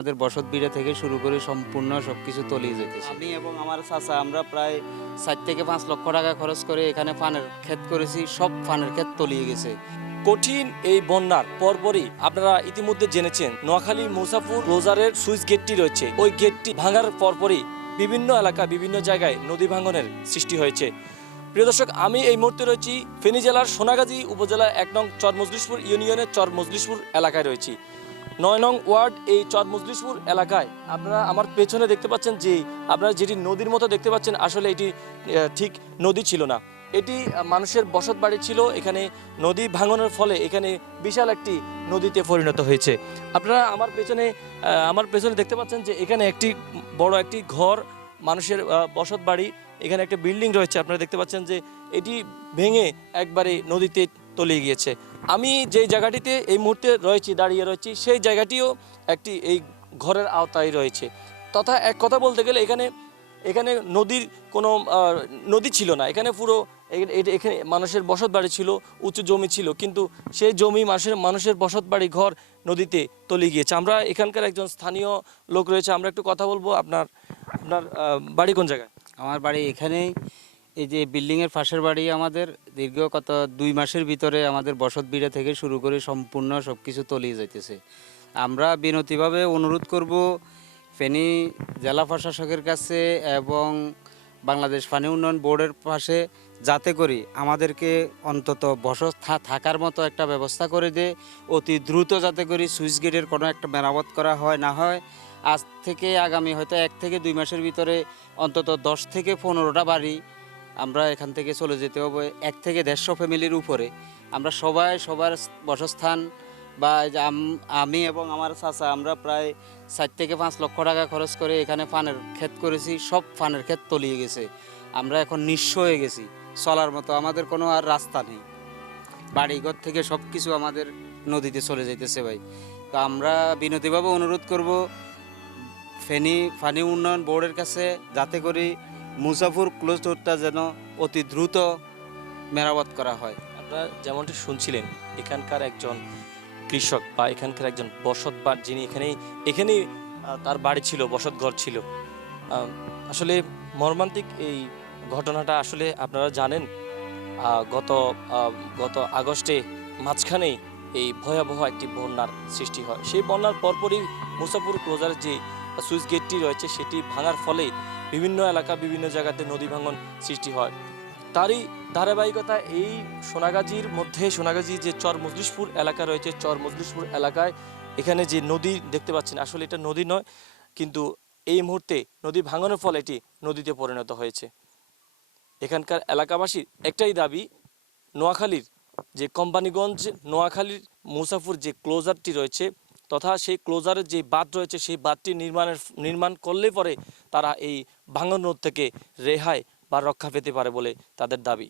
আমাদের বসত বিড়ে থেকে শুরু করে সম্পূর্ণ সবকিছু তলিয়ে যেতেছে। আমি এবং আমার চাচা আমরা প্রায় 4 থেকে 5 লক্ষ টাকা খরচ করে এখানে পানের ক্ষেত করেছি, সব পানের ক্ষেত তলিয়ে গেছে। কঠিন এই বন্যার পরপরই আপনারা ইতিমধ্যে জেনেছেন নোয়াখালী মুসাফুর ক্লোজারের সুইচ গেটটি রয়েছে, ওই গেটটি ভাঙার পরপরই বিভিন্ন এলাকা বিভিন্ন জায়গায় নদী ভাঙনের সৃষ্টি হয়েছে। প্রিয় দর্শক, আমি এই মুহূর্তে রয়েছি ফেনী জেলার সোনাগাজী উপজেলা 1 নং চর মজলিশপুর ইউনিয়নের চর মজলিশপুর এলাকায় রয়েছি। 9 নং ওয়ার্ড এই চর মজলিশপুর এলাকায় আপনারা আমার পেছনে দেখতে পাচ্ছেন যে আপনারা যেটি নদীর মতো দেখতে পাচ্ছেন, আসলে এটি ঠিক নদী ছিল না, এটি মানুষের বসত বাড়ি ছিল। এখানে নদী ভাঙনের ফলে এখানে বিশাল একটি নদীতে পরিণত হয়েছে। আপনারা আমার পেছনে দেখতে পাচ্ছেন যে এখানে একটি বড় একটি ঘর, মানুষের বসত বাড়ি, এখানে একটা বিল্ডিং রয়েছে। আপনারা দেখতে পাচ্ছেন যে এটি ভেঙে একবারে নদীতে তলিয়ে গিয়েছে। আমি যেই জায়গাটিতে এই মুহূর্তে দাঁড়িয়ে রয়েছি, সেই জায়গাটিও একটি এই ঘরের আওতায় রয়েছে। তথা এক কথা বলতে গেলে এখানে নদীর কোনো নদী ছিল না, এখানে পুরো এখানে মানুষের বসত বাড়ি ছিল, উঁচু জমি ছিল, কিন্তু সেই জমি মানুষের বসত বাড়ি ঘর নদীতে তলিয়ে গিয়েছে। আমরা এখানকার একজন স্থানীয় লোক রয়েছে, আমরা একটু কথা বলবো। আপনার বাড়ি কোন জায়গায়? আমার বাড়ি এখানেই, এই যে বিল্ডিংয়ের পাশের বাড়ি আমাদের। দীর্ঘ 2 মাসের ভিতরে আমাদের বসত বিড়ে থেকে শুরু করে সম্পূর্ণ সবকিছু তলিয়ে যাইতেছে। আমরা বিনতিভাবে অনুরোধ করব ফেনী জেলা প্রশাসকের কাছে এবং বাংলাদেশ পানি উন্নয়ন বোর্ডের পাশে, যাতে করে আমাদেরকে অন্তত থাকার মতো একটা ব্যবস্থা করে দেয়। অতি দ্রুত যাতে করে সুইচ গেটের কোনো একটা মেরামত করা হয়, না হয় আজ থেকে আগামী হয়তো 1 থেকে 2 মাসের ভিতরে অন্তত 10 থেকে 15টা বাড়ি আমরা এখান থেকে চলে যেতে হবে। 1 থেকে 150 ফ্যামিলির উপরে আমরা সবার বাসস্থান বা এই যে আমি এবং আমার চাচা আমরা প্রায় 4 থেকে 5 লক্ষ টাকা খরচ করে এখানে পানের ক্ষেত করেছি, সব পানের ক্ষেত তলিয়ে গেছে। আমরা এখন নিঃস্ব হয়ে গেছি, চলার মতো আমাদের কোনো আর রাস্তা নেই। বাড়িঘর থেকে সব কিছু আমাদের নদীতে চলে যাইতেছে ভাই। তো আমরা বিনতিভাবে অনুরোধ করব ফেনী পানি উন্নয়ন বোর্ডের কাছে, যাতে করে মুসাফুর ক্লোজ রোডটা যেন অতি দ্রুত মেরামত করা হয়। আপনারা যেমনটি শুনছিলেন, এখানকার একজন কৃষক বা এখানকার একজন বসতবার, যিনি এখানেই তার বাড়ি ছিল, বসত ঘর ছিল। আসলে মর্মান্তিক এই ঘটনাটা। আসলে আপনারা জানেন, গত গত আগস্টে মাঝখানেই এই ভয়াবহ একটি বন্যার সৃষ্টি হয়। সেই বন্যার পরপরই মুসাফুর ক্লোজারের যে সুইচ গেটটি রয়েছে, সেটি ভাঙার ফলে বিভিন্ন এলাকা বিভিন্ন জায়গাতে নদী ভাঙন সৃষ্টি হয়। তারই ধারাবাহিকতা এই সোনাগাজী যে চর মজলিশপুর এলাকা রয়েছে, চর মজলিশপুর এলাকায় এখানে যে নদী দেখতে পাচ্ছেন, আসলে এটা নদী নয়, কিন্তু এই মুহূর্তে নদী ভাঙনের ফলে এটি নদীতে পরিণত হয়েছে। এখানকার এলাকাবাসীর একটাই দাবি, নোয়াখালীর যে কোম্পানিগঞ্জ নোয়াখালীর মুসাফুর যে ক্লোজারটি রয়েছে, তথা সেই ক্লোজারের যে বাঁধ রয়েছে, সেই বাঁধটি নির্মাণ করলে পরে তারা এই ভাঙন রোধ থেকে রেহাই বা রক্ষা পেতে পারে বলে তাদের দাবি।